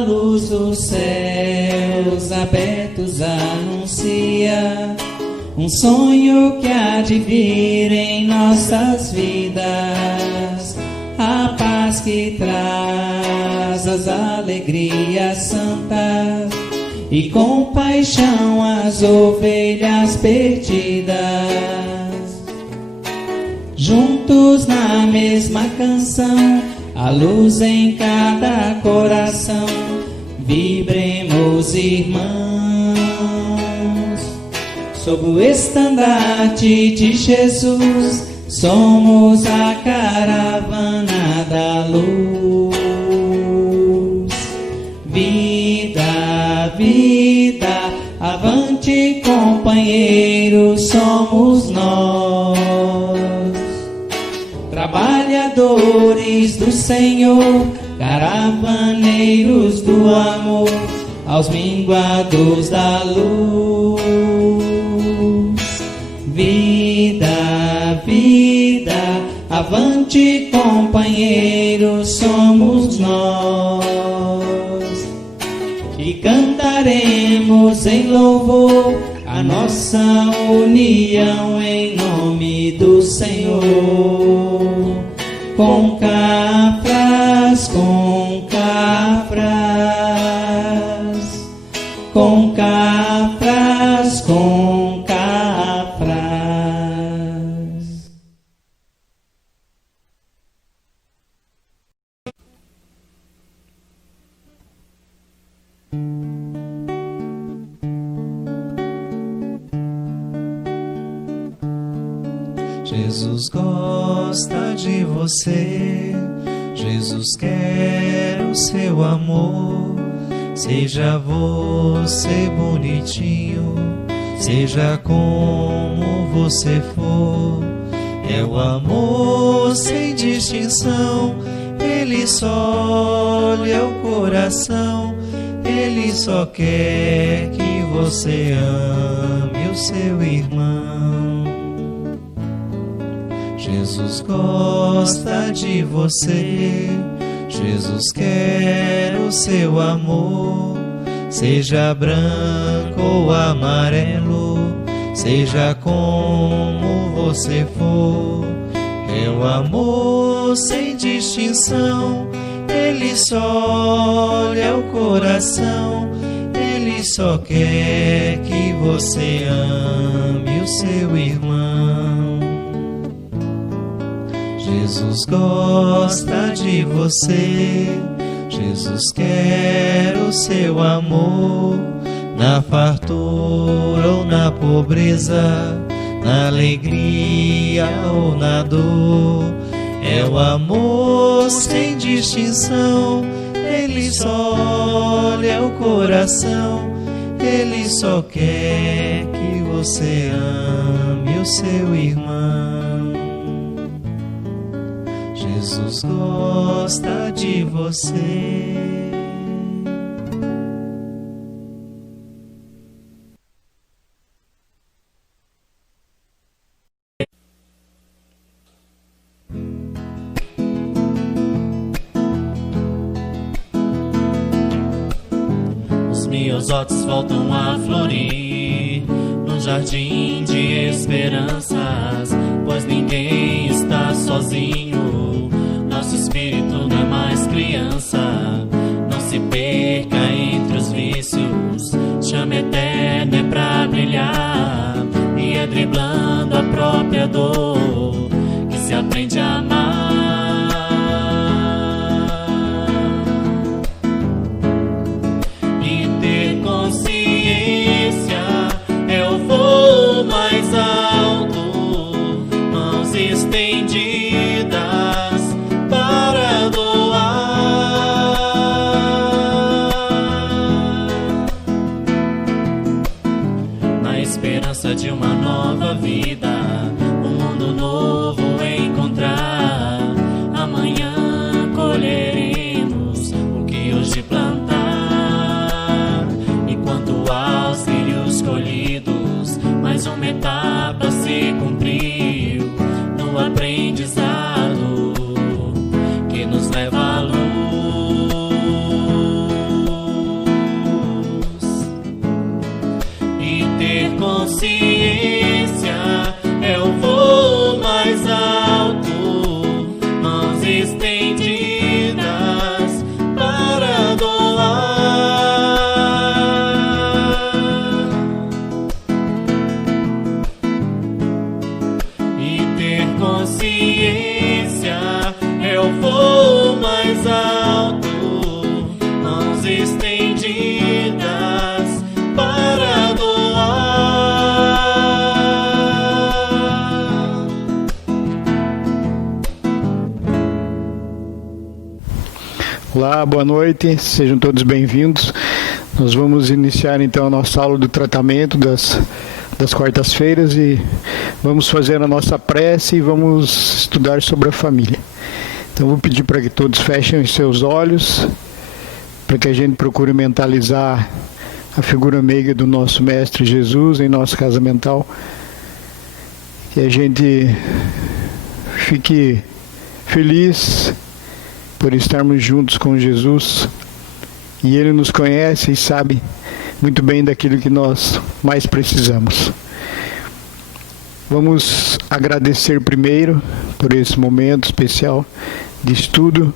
luz dos céus abertos anuncia um sonho que há de vir em nossas vidas, a paz que traz as alegrias santas e com paixão as ovelhas perdidas. Juntos na mesma canção, a luz em cada coração, vibremos, irmãos, sob o estandarte de Jesus. Somos a caravana da luz. Vida, vida, avante, companheiros, somos nós, trabalhadores do Senhor, caravaneiros do amor, aos minguados da luz. Vida, vida, avante, companheiros, somos nós, e cantaremos em louvor a nossa união em nome do Senhor. Com cafras, com cafras, com cafras, com cafras. Jesus gosta de você, Jesus quer o seu amor. Seja você bonitinho, seja como você for, é o amor sem distinção. Ele só olha o coração, ele só quer que você ame o seu irmão. Jesus gosta de você, Jesus quer o seu amor. Seja branco ou amarelo, seja como você for, é o amor sem distinção. Ele só olha o coração, ele só quer que você ame o seu irmão. Jesus gosta de você, Jesus quer o seu amor. Na fartura ou na pobreza, na alegria ou na dor, é o amor sem distinção. Ele só olha o coração, ele só quer que você ame o seu irmão. Jesus gosta de você. Os miosotes voltam a florir num jardim de esperanças, pois ninguém está sozinho. Nosso espírito não é mais criança. Não se perca entre os vícios, chama eterna é pra brilhar, e é driblando a própria dor que se aprende a amar. E ter consciência é o voo mais alto, mãos estendidas eu vou mais alto, mãos estendidas para doar. Olá, boa noite, sejam todos bem-vindos. Nós vamos iniciar então a nossa aula do tratamento das quartas-feiras e vamos fazer a nossa prece e vamos estudar sobre a família. Então vou pedir para que todos fechem os seus olhos, para que a gente procure mentalizar a figura meiga do nosso Mestre Jesus em nossa casa mental, que a gente fique feliz por estarmos juntos com Jesus, e Ele nos conhece e sabe muito bem daquilo que nós mais precisamos. Vamos agradecer primeiro por esse momento especial de estudo,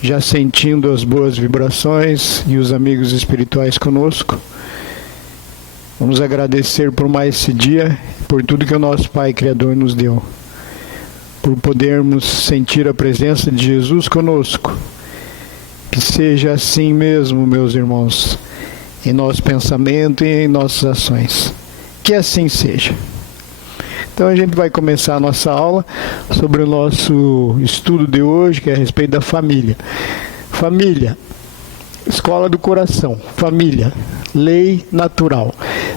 já sentindo as boas vibrações e os amigos espirituais conosco. Vamos agradecer por mais esse dia, por tudo que o nosso Pai Criador nos deu, por podermos sentir a presença de Jesus conosco. Que seja assim mesmo, meus irmãos, em nosso pensamento e em nossas ações. Que assim seja. Então a gente vai começar a nossa aula sobre o nosso estudo de hoje, que é a respeito da família. Família, escola do coração. Família, lei natural.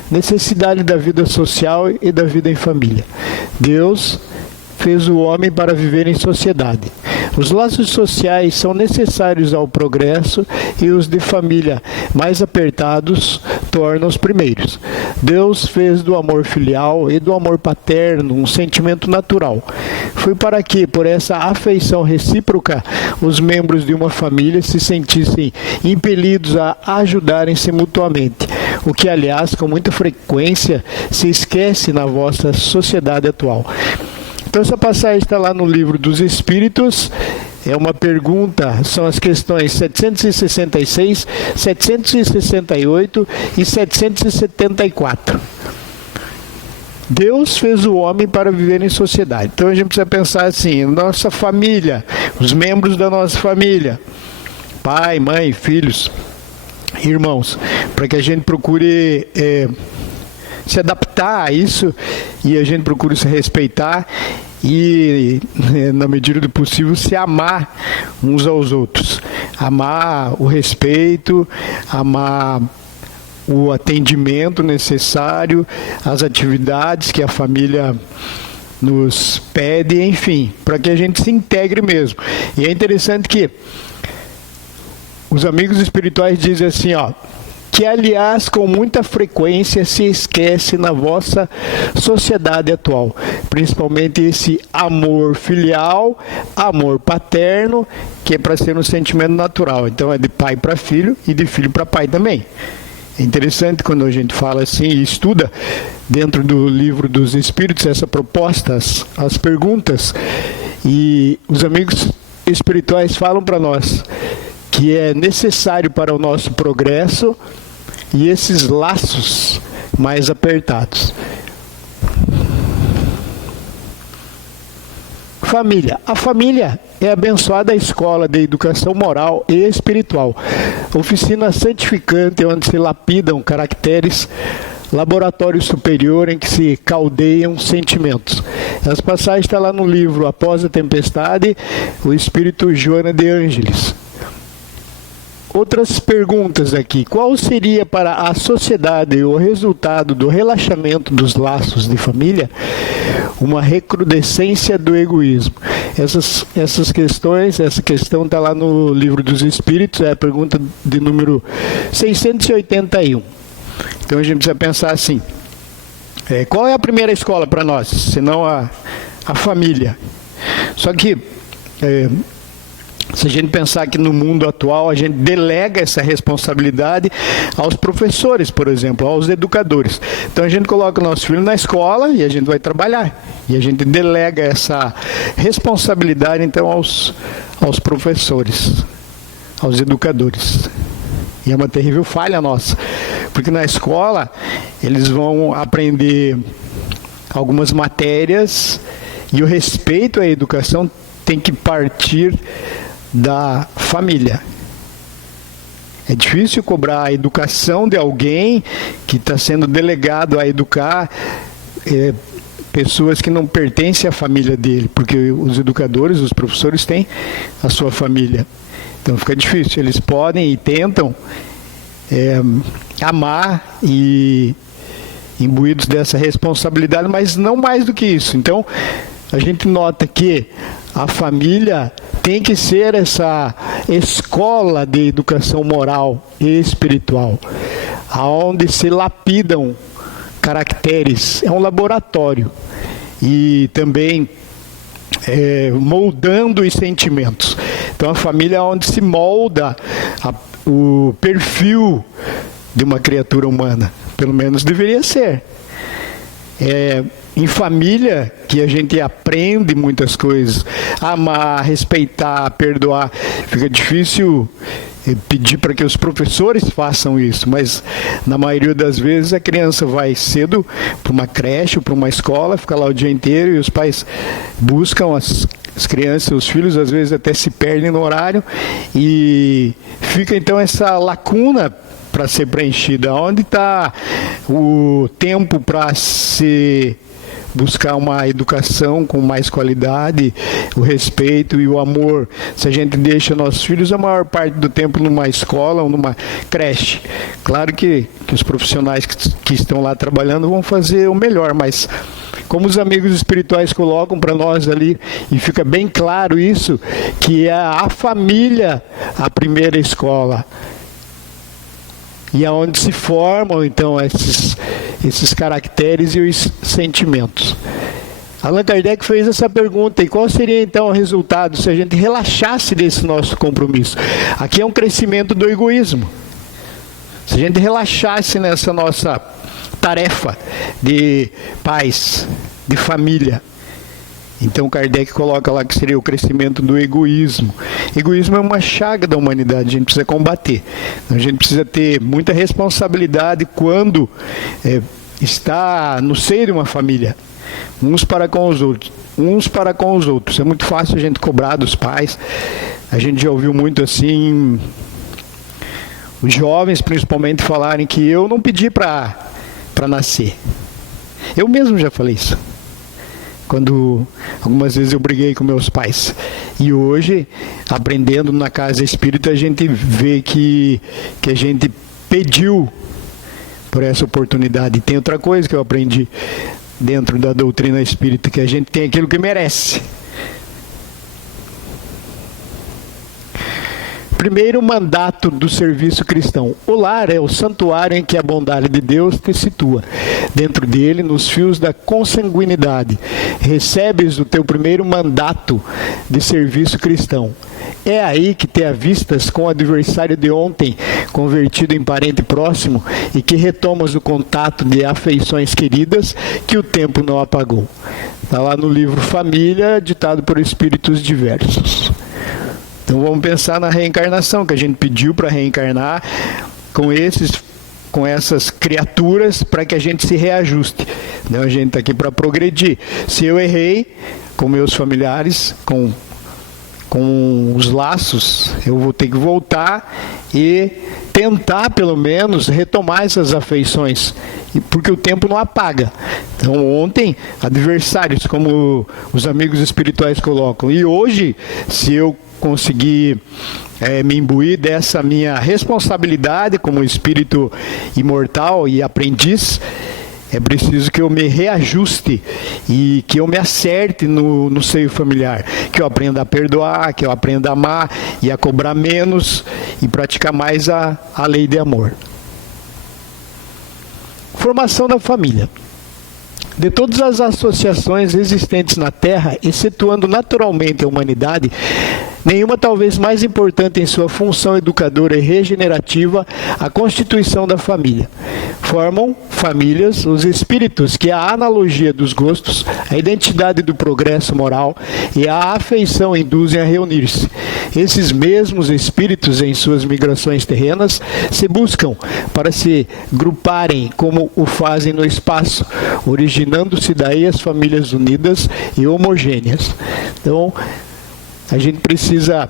Necessidade da vida social e da vida em família. Deus fez o homem para viver em sociedade. Os laços sociais são necessários ao progresso e os de família mais apertados tornam os primeiros. Deus fez do amor filial e do amor paterno um sentimento natural. Foi para que, por essa afeição recíproca, os membros de uma família se sentissem impelidos a ajudarem-se mutuamente, o que, aliás, com muita frequência se esquece na vossa sociedade atual. Então essa passagem está lá no Livro dos Espíritos, é uma pergunta, são as questões 766, 768 e 774. Deus fez o homem para viver em sociedade. Então a gente precisa pensar assim, nossa família, os membros da nossa família, pai, mãe, filhos, irmãos, para que a gente procure se adaptar a isso e a gente procura se respeitar e, na medida do possível, se amar uns aos outros. Amar o respeito, amar o atendimento necessário, as atividades que a família nos pede, enfim, para que a gente se integre mesmo. E é interessante que os amigos espirituais dizem assim, ó, que, aliás, com muita frequência se esquece na vossa sociedade atual, principalmente esse amor filial, amor paterno, que é para ser um sentimento natural. Então é de pai para filho e de filho para pai também. É interessante quando a gente fala assim e estuda dentro do Livro dos Espíritos essa proposta, as perguntas, e os amigos espirituais falam para nós que é necessário para o nosso progresso e esses laços mais apertados. Família. A família é a abençoada escola de educação moral e espiritual, oficina santificante onde se lapidam caracteres, laboratório superior em que se caldeiam sentimentos. Essa passagem está lá no livro Após a Tempestade, o Espírito Joana de Ângeles. Outras perguntas aqui. Qual seria para a sociedade o resultado do relaxamento dos laços de família? Uma recrudescência do egoísmo. Essas questões, essa questão está lá no Livro dos Espíritos, é a pergunta de número 681. Então a gente precisa pensar assim, qual é a primeira escola para nós, senão a família? Só que se a gente pensar que no mundo atual a gente delega essa responsabilidade aos professores, por exemplo, aos educadores. Então a gente coloca o nosso filho na escola e a gente vai trabalhar. E a gente delega essa responsabilidade então aos professores, aos educadores. E é uma terrível falha nossa, porque na escola eles vão aprender algumas matérias e o respeito à educação tem que partir da família. É difícil cobrar a educação de alguém que está sendo delegado a educar pessoas que não pertencem à família dele, porque os educadores, os professores têm a sua família. Então fica difícil. Eles podem e tentam amar e imbuídos dessa responsabilidade, mas não mais do que isso. Então a gente nota que a família tem que ser essa escola de educação moral e espiritual, aonde se lapidam caracteres. É um laboratório. E também moldando os sentimentos. Então a família é onde se molda o perfil de uma criatura humana. Pelo menos deveria ser. Em família que a gente aprende muitas coisas, amar, respeitar, perdoar. Fica difícil pedir para que os professores façam isso, mas na maioria das vezes a criança vai cedo para uma creche ou para uma escola, fica lá o dia inteiro e os pais buscam as crianças, os filhos às vezes até se perdem no horário e fica então essa lacuna para ser preenchida. Onde está o tempo para se buscar uma educação com mais qualidade, o respeito e o amor? Se a gente deixa nossos filhos a maior parte do tempo numa escola ou numa creche. Claro que os profissionais que estão lá trabalhando vão fazer o melhor, mas como os amigos espirituais colocam para nós ali, e fica bem claro isso, que é a família a primeira escola. E é onde se formam, então, esses caracteres e os sentimentos. Allan Kardec fez essa pergunta, e qual seria, então, o resultado se a gente relaxasse desse nosso compromisso? Aqui é um crescimento do egoísmo. Se a gente relaxasse nessa nossa tarefa de pais, de família, então Kardec coloca lá que seria o crescimento do egoísmo. Egoísmo é uma chaga da humanidade, a gente precisa combater. A gente precisa ter muita responsabilidade quando está no seio de uma família, uns para com os outros. É muito fácil a gente cobrar dos pais. A gente já ouviu muito assim, os jovens principalmente falarem que eu não pedi para nascer. Eu mesmo já falei isso. Quando algumas vezes eu briguei com meus pais. E hoje, aprendendo na casa espírita, a gente vê que a gente pediu por essa oportunidade. E tem outra coisa que eu aprendi dentro da doutrina espírita, que a gente tem aquilo que merece. Primeiro mandato do serviço cristão. O lar é o santuário em que a bondade de Deus te situa. Dentro dele, nos fios da consanguinidade, recebes o teu primeiro mandato de serviço cristão. É aí que te avistas com o adversário de ontem, convertido em parente próximo, e que retomas o contato de afeições queridas que o tempo não apagou. Está lá no livro Família, ditado por espíritos diversos. Então vamos pensar na reencarnação, que a gente pediu para reencarnar com essas criaturas para que a gente se reajuste. Então a gente está aqui para progredir. Se eu errei com meus familiares, com os laços, eu vou ter que voltar e tentar pelo menos retomar essas afeições, porque o tempo não apaga. Então ontem, adversários, como os amigos espirituais colocam, e hoje, se eu conseguir me imbuir dessa minha responsabilidade como espírito imortal e aprendiz, é preciso que eu me reajuste e que eu me acerte no seio familiar, que eu aprenda a perdoar, que eu aprenda a amar e a cobrar menos e praticar mais a lei de amor. Formação da família. De todas as associações existentes na Terra, excetuando naturalmente a humanidade, nenhuma talvez mais importante em sua função educadora e regenerativa, a constituição da família. Formam famílias os espíritos que a analogia dos gostos, a identidade do progresso moral e a afeição induzem a reunir-se. Esses mesmos espíritos, em suas migrações terrenas, se buscam para se gruparem como o fazem no espaço, originando-se daí as famílias unidas e homogêneas. Então, a gente precisa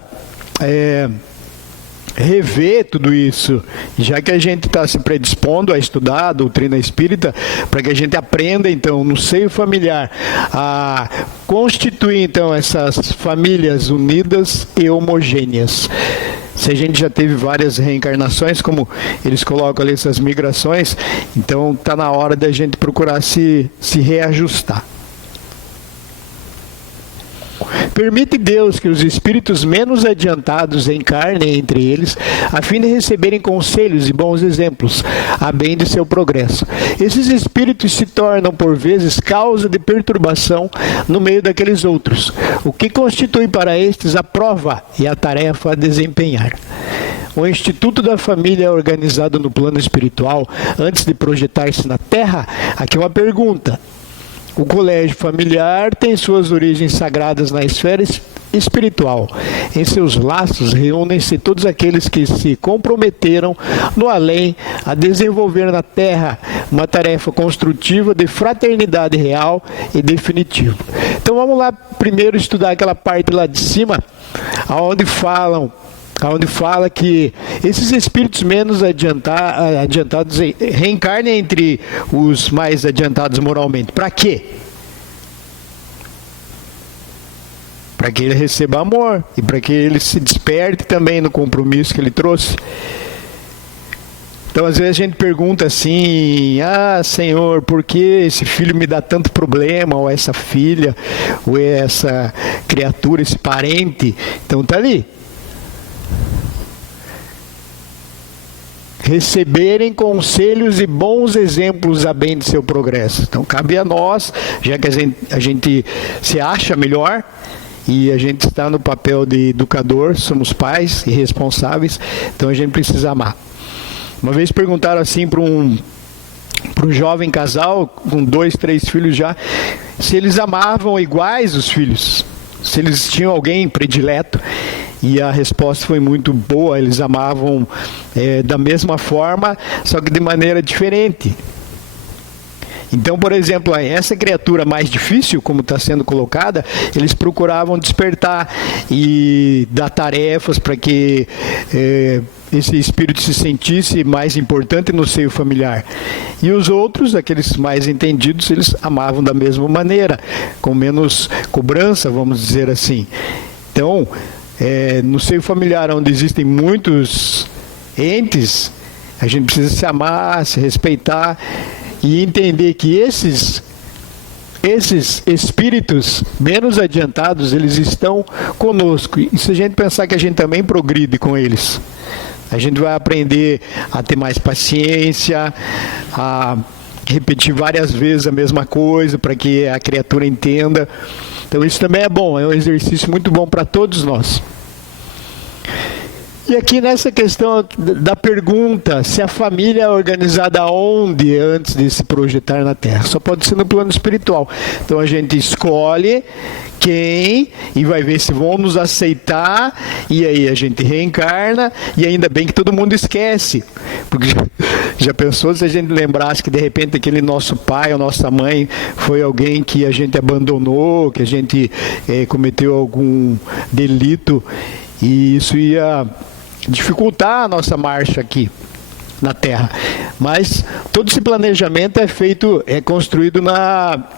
rever tudo isso, já que a gente está se predispondo a estudar a doutrina espírita, para que a gente aprenda, então, no seio familiar, a constituir, então, essas famílias unidas e homogêneas. Se a gente já teve várias reencarnações, como eles colocam ali, essas migrações, então está na hora da gente procurar se reajustar. Permite Deus que os espíritos menos adiantados encarnem entre eles, a fim de receberem conselhos e bons exemplos, a bem de seu progresso. Esses espíritos se tornam, por vezes, causa de perturbação no meio daqueles outros, o que constitui para estes a prova e a tarefa a desempenhar. O Instituto da Família é organizado no plano espiritual antes de projetar-se na Terra. Aqui uma pergunta. O colégio familiar tem suas origens sagradas na esfera espiritual. Em seus laços reúnem-se todos aqueles que se comprometeram no além a desenvolver na Terra uma tarefa construtiva de fraternidade real e definitiva. Então vamos lá primeiro estudar aquela parte lá de cima, onde fala que esses espíritos menos adiantados reencarnem entre os mais adiantados moralmente. Para quê? Para que ele receba amor e para que ele se desperte também no compromisso que ele trouxe. Então, às vezes a gente pergunta assim: Senhor, por que esse filho me dá tanto problema, ou essa filha, ou essa criatura, esse parente? Então tá ali. Receberem conselhos e bons exemplos a bem de seu progresso. Então cabe a nós, já que a gente se acha melhor e a gente está no papel de educador, somos pais e responsáveis, então a gente precisa amar. Uma vez perguntaram assim para um jovem casal com 2, 3 filhos já, se eles amavam iguais os filhos, se eles tinham alguém predileto. E a resposta foi muito boa, eles amavam da mesma forma, só que de maneira diferente. Então, por exemplo, essa criatura mais difícil, como está sendo colocada, eles procuravam despertar e dar tarefas para que esse espírito se sentisse mais importante no seio familiar. E os outros, aqueles mais entendidos, eles amavam da mesma maneira, com menos cobrança, vamos dizer assim. Então, no seio familiar, onde existem muitos entes, a gente precisa se amar, se respeitar e entender que esses espíritos menos adiantados, eles estão conosco. E se a gente pensar que a gente também progride com eles, a gente vai aprender a ter mais paciência, a repetir várias vezes a mesma coisa para que a criatura entenda. Então isso também é bom, é um exercício muito bom para todos nós. E aqui nessa questão da pergunta, se a família é organizada onde antes de se projetar na Terra? Só pode ser no plano espiritual. Então a gente escolhe quem e vai ver se vão nos aceitar, e aí a gente reencarna, e ainda bem que todo mundo esquece. Porque já pensou se a gente lembrasse que de repente aquele nosso pai ou nossa mãe foi alguém que a gente abandonou, que a gente cometeu algum delito, e isso ia dificultar a nossa marcha aqui na Terra. Mas todo esse planejamento é construído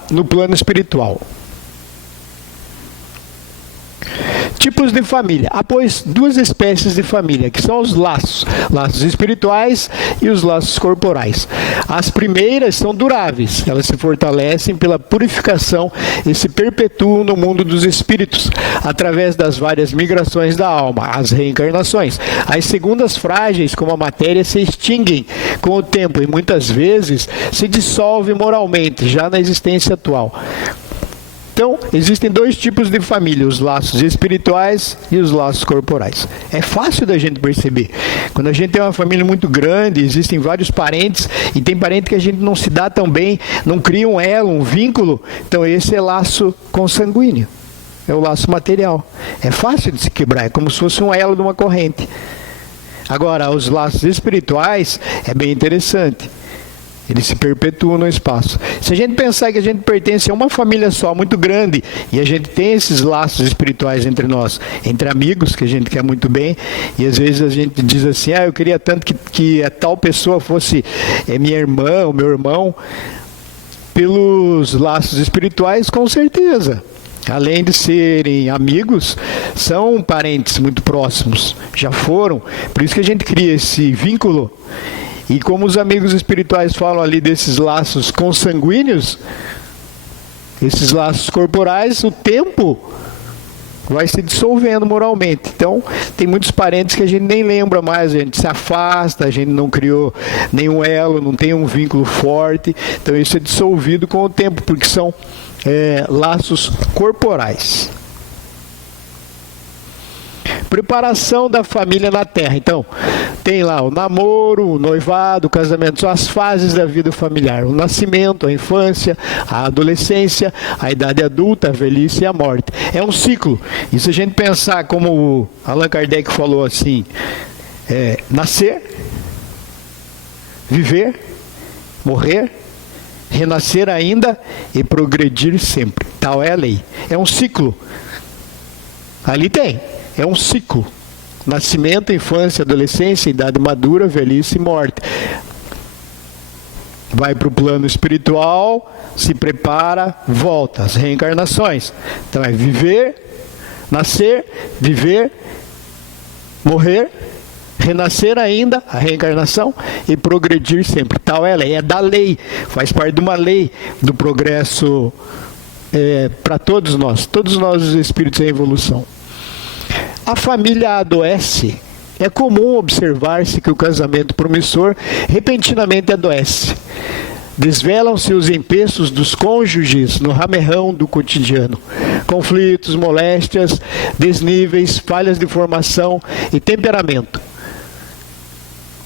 no plano espiritual. Tipos de família. Há, pois, 2 espécies de família, que são os laços espirituais e os laços corporais. As primeiras são duráveis, elas se fortalecem pela purificação e se perpetuam no mundo dos espíritos, através das várias migrações da alma, as reencarnações. As segundas, frágeis como a matéria, se extinguem com o tempo e muitas vezes se dissolvem moralmente, já na existência atual. Então, existem 2 tipos de família, os laços espirituais e os laços corporais. É fácil da gente perceber. Quando a gente tem uma família muito grande, existem vários parentes, e tem parente que a gente não se dá tão bem, não cria um elo, um vínculo, então esse é laço consanguíneo, é o laço material. É fácil de se quebrar, é como se fosse um elo de uma corrente. Agora, os laços espirituais é bem interessante. Eles se perpetuam no espaço. Se a gente pensar que a gente pertence a uma família só, muito grande, e a gente tem esses laços espirituais entre nós, entre amigos, que a gente quer muito bem, e às vezes a gente diz assim, eu queria tanto que a tal pessoa fosse minha irmã, ou meu irmão, pelos laços espirituais, com certeza. Além de serem amigos, são parentes muito próximos, já foram, por isso que a gente cria esse vínculo. E como os amigos espirituais falam ali desses laços consanguíneos, esses laços corporais, o tempo vai se dissolvendo moralmente. Então, tem muitos parentes que a gente nem lembra mais, a gente se afasta, a gente não criou nenhum elo, não tem um vínculo forte. Então, isso é dissolvido com o tempo, porque são laços corporais. Preparação da família na Terra. Então, tem lá o namoro, o noivado, o casamento, são as fases da vida familiar. O nascimento, a infância, a adolescência, a idade adulta, a velhice e a morte. É um ciclo. E se a gente pensar como o Allan Kardec falou assim, nascer, viver, morrer, renascer ainda e progredir sempre. Tal é a lei. É um ciclo. Ali tem. É um ciclo. Nascimento, infância, adolescência, idade madura, velhice e morte. Vai para o plano espiritual, se prepara, volta. As reencarnações. Então é viver, nascer, viver, morrer, renascer ainda, a reencarnação, e progredir sempre. Tal é a lei. É da lei. Faz parte de uma lei do progresso para todos nós os espíritos em evolução. A família adoece. É comum observar-se que o casamento promissor repentinamente adoece. Desvelam-se os empeços dos cônjuges no ramerrão do cotidiano. Conflitos, moléstias, desníveis, falhas de formação e temperamento.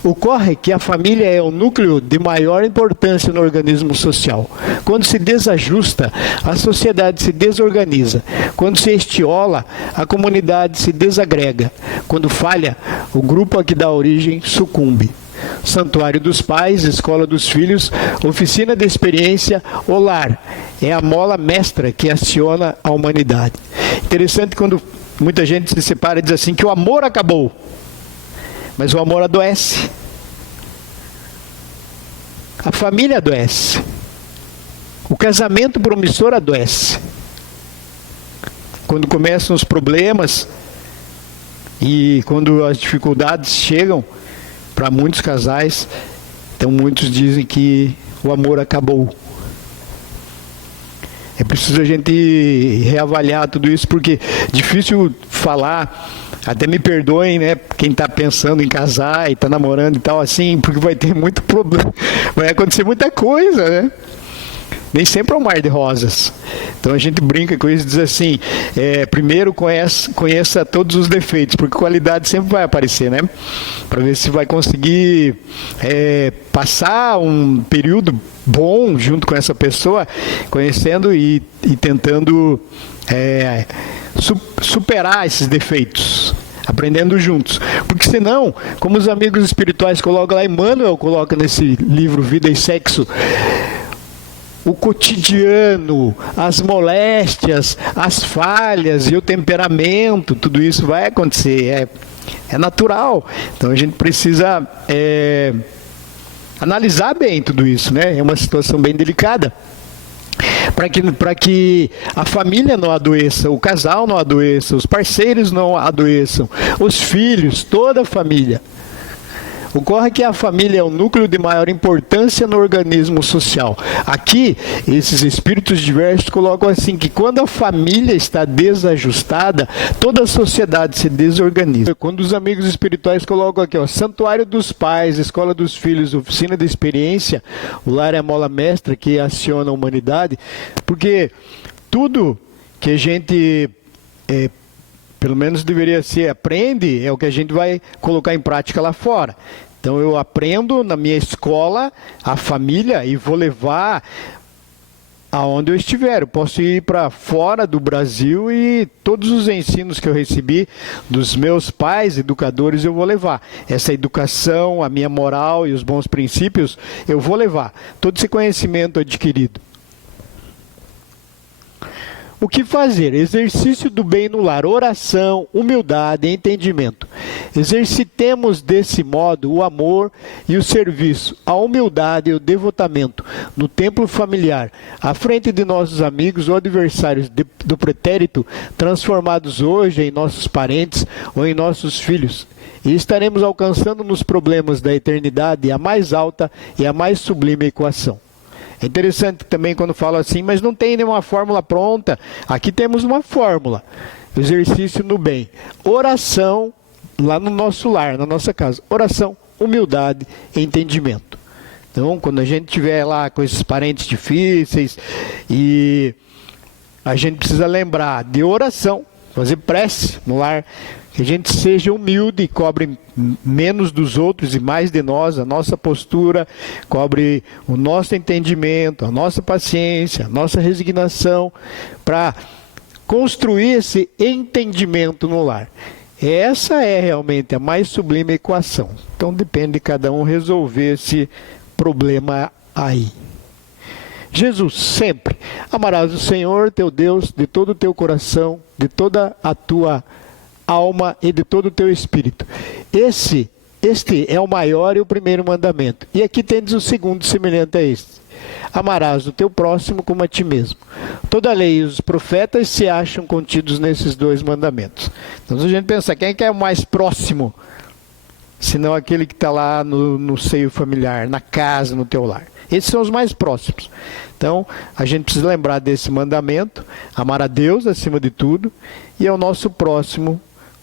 Ocorre que a família é o núcleo de maior importância no organismo social. Quando se desajusta, a sociedade se desorganiza. Quando se estiola, a comunidade se desagrega. Quando falha, o grupo a que dá origem sucumbe. Santuário dos pais, escola dos filhos, oficina de experiência, o lar. É a mola mestra que aciona a humanidade. Interessante quando muita gente se separa e diz assim que o amor acabou. Mas o amor adoece. A família adoece. O casamento promissor adoece. Quando começam os problemas e quando as dificuldades chegam para muitos casais, então muitos dizem que o amor acabou. É preciso a gente reavaliar tudo isso, porque é difícil falar. Até me perdoem, né, quem está pensando em casar e está namorando e tal, assim, porque vai ter muito problema, vai acontecer muita coisa, né? Nem sempre é um mar de rosas. Então a gente brinca com isso e diz assim, primeiro conheça todos os defeitos, porque qualidade sempre vai aparecer, né? Para ver se vai conseguir passar um período bom junto com essa pessoa, conhecendo e tentando superar esses defeitos, aprendendo juntos. Porque senão, como os amigos espirituais colocam lá, Emmanuel coloca nesse livro Vida e Sexo, o cotidiano, as moléstias, as falhas e o temperamento, tudo isso vai acontecer, é natural. Então a gente precisa analisar bem tudo isso, né? É uma situação bem delicada. Para que a família não adoeça, o casal não adoeça, os parceiros não adoeçam, os filhos, toda a família. Ocorre que a família é o núcleo de maior importância no organismo social. Aqui, esses espíritos diversos colocam assim, que quando a família está desajustada, toda a sociedade se desorganiza. Quando os amigos espirituais colocam aqui, santuário dos pais, escola dos filhos, oficina de experiência, o lar é a mola mestra que aciona a humanidade, porque tudo que a gente pelo menos deveria ser, aprende, é o que a gente vai colocar em prática lá fora. Então eu aprendo na minha escola, a família, e vou levar aonde eu estiver. Eu posso ir para fora do Brasil e todos os ensinos que eu recebi dos meus pais, educadores, eu vou levar. Essa educação, a minha moral e os bons princípios, eu vou levar. Todo esse conhecimento adquirido. O que fazer? Exercício do bem no lar, oração, humildade e entendimento. Exercitemos desse modo o amor e o serviço, a humildade e o devotamento no templo familiar, à frente de nossos amigos ou adversários do pretérito, transformados hoje em nossos parentes ou em nossos filhos. E estaremos alcançando nos problemas da eternidade a mais alta e a mais sublime equação. É interessante também quando fala assim, mas não tem nenhuma fórmula pronta. Aqui temos uma fórmula. Exercício no bem. Oração, lá no nosso lar, na nossa casa. Oração, humildade e entendimento. Então, quando a gente estiver lá com esses parentes difíceis, e a gente precisa lembrar de oração, fazer prece no lar, que a gente seja humilde e cobre menos dos outros e mais de nós, a nossa postura, cobre o nosso entendimento, a nossa paciência, a nossa resignação, para construir esse entendimento no lar. Essa é realmente a mais sublime equação. Então depende de cada um resolver esse problema aí. Jesus, sempre amarás o Senhor teu Deus de todo o teu coração, de toda a tua alma e de todo o teu espírito. Este é o maior e o primeiro mandamento. E aqui tendes o segundo semelhante a este. Amarás o teu próximo como a ti mesmo. Toda a lei e os profetas se acham contidos nesses dois mandamentos. Então, se a gente pensar, quem é que é o mais próximo? Senão aquele que está lá no seio familiar, na casa, no teu lar. Esses são os mais próximos. Então, a gente precisa lembrar desse mandamento, amar a Deus acima de tudo, e ao nosso próximo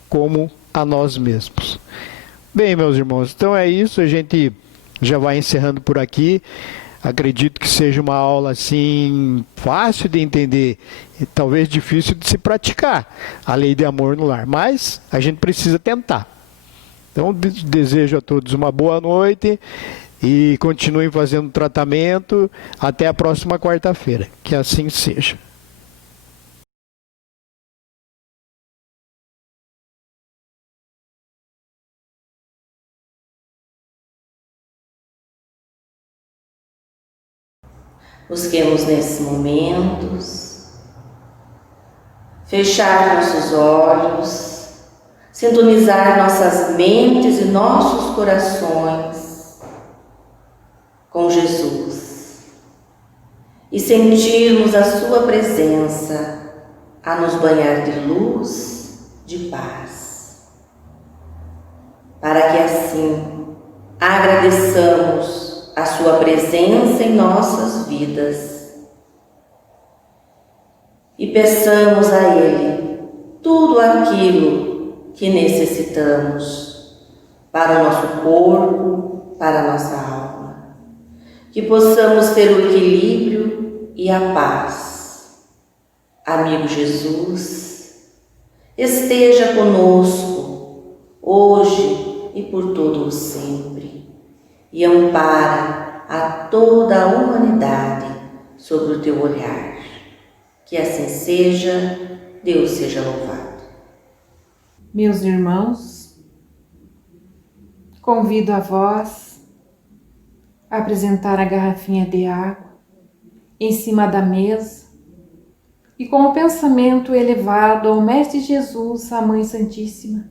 como a nós mesmos. Bem, meus irmãos, então é isso, a gente já vai encerrando por aqui. Acredito que seja uma aula assim fácil de entender e talvez difícil de se praticar a lei de amor no lar, mas a gente precisa tentar. Então desejo a todos uma boa noite e continuem fazendo tratamento até a próxima quarta-feira, que assim seja. Busquemos nesses momentos fechar nossos olhos, sintonizar nossas mentes e nossos corações com Jesus e sentirmos a sua presença a nos banhar de luz, de paz, para que assim agradeçamos a sua presença em nossas vidas e peçamos a Ele tudo aquilo que necessitamos para o nosso corpo, para a nossa alma, que possamos ter o equilíbrio e a paz. Amigo Jesus, esteja conosco hoje e por todo o sempre, e ampara a toda a humanidade sobre o teu olhar. Que assim seja, Deus seja louvado. Meus irmãos, convido a vós a apresentar a garrafinha de água em cima da mesa e com o pensamento elevado ao Mestre Jesus, à Mãe Santíssima,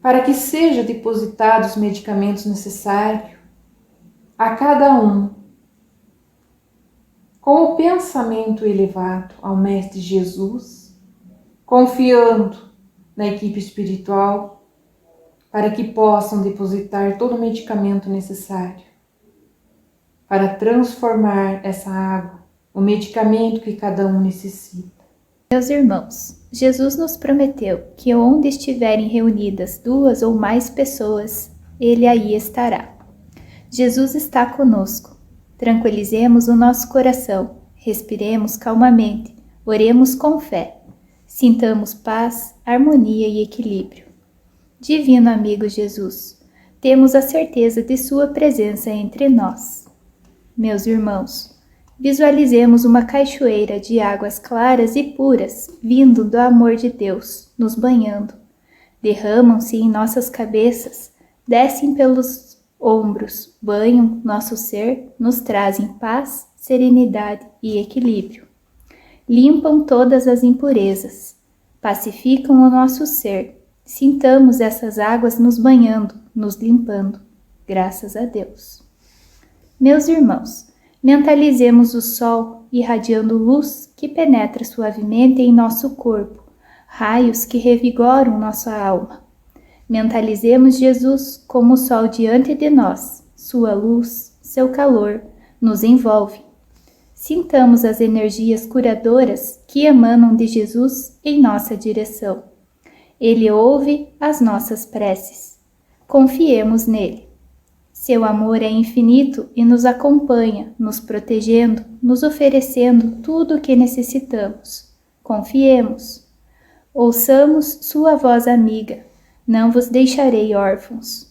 para que sejam depositados os medicamentos necessários a cada um, com o pensamento elevado ao Mestre Jesus, confiando na equipe espiritual, para que possam depositar todo o medicamento necessário para transformar essa água, o medicamento que cada um necessita. Meus irmãos, Jesus nos prometeu que onde estiverem reunidas 2 ou mais pessoas, Ele aí estará. Jesus está conosco. Tranquilizemos o nosso coração, respiremos calmamente, oremos com fé, sintamos paz, harmonia e equilíbrio. Divino amigo Jesus, temos a certeza de Sua presença entre nós. Meus irmãos, visualizemos uma cachoeira de águas claras e puras, vindo do amor de Deus, nos banhando. Derramam-se em nossas cabeças, descem pelos ombros, banham nosso ser, nos trazem paz, serenidade e equilíbrio. limpam todas as impurezas, pacificam o nosso ser. Sintamos essas águas nos banhando, nos limpando. Graças a Deus. Meus irmãos, mentalizemos o sol irradiando luz que penetra suavemente em nosso corpo, raios que revigoram nossa alma. Mentalizemos Jesus como o sol diante de nós, sua luz, seu calor, nos envolve. Sintamos as energias curadoras que emanam de Jesus em nossa direção. Ele ouve as nossas preces. Confiemos nele. Seu amor é infinito e nos acompanha, nos protegendo, nos oferecendo tudo o que necessitamos. Confiemos. Ouçamos sua voz amiga. Não vos deixarei órfãos.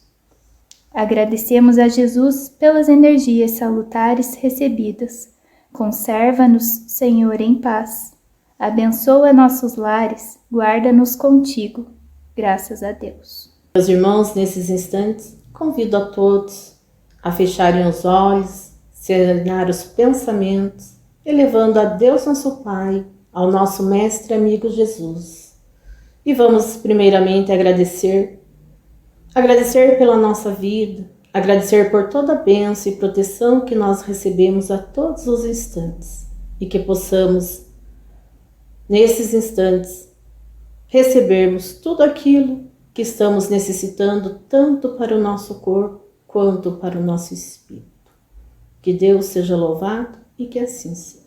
Agradecemos a Jesus pelas energias salutares recebidas. Conserva-nos, Senhor, em paz. Abençoa nossos lares, guarda-nos contigo. Graças a Deus. Meus irmãos, nesses instantes, convido a todos a fecharem os olhos, serenar os pensamentos, elevando a Deus nosso Pai, ao nosso Mestre amigo Jesus. E vamos primeiramente agradecer pela nossa vida, agradecer por toda a bênção e proteção que nós recebemos a todos os instantes e que possamos, nesses instantes, recebermos tudo aquilo que estamos necessitando tanto para o nosso corpo quanto para o nosso espírito. Que Deus seja louvado e que assim seja.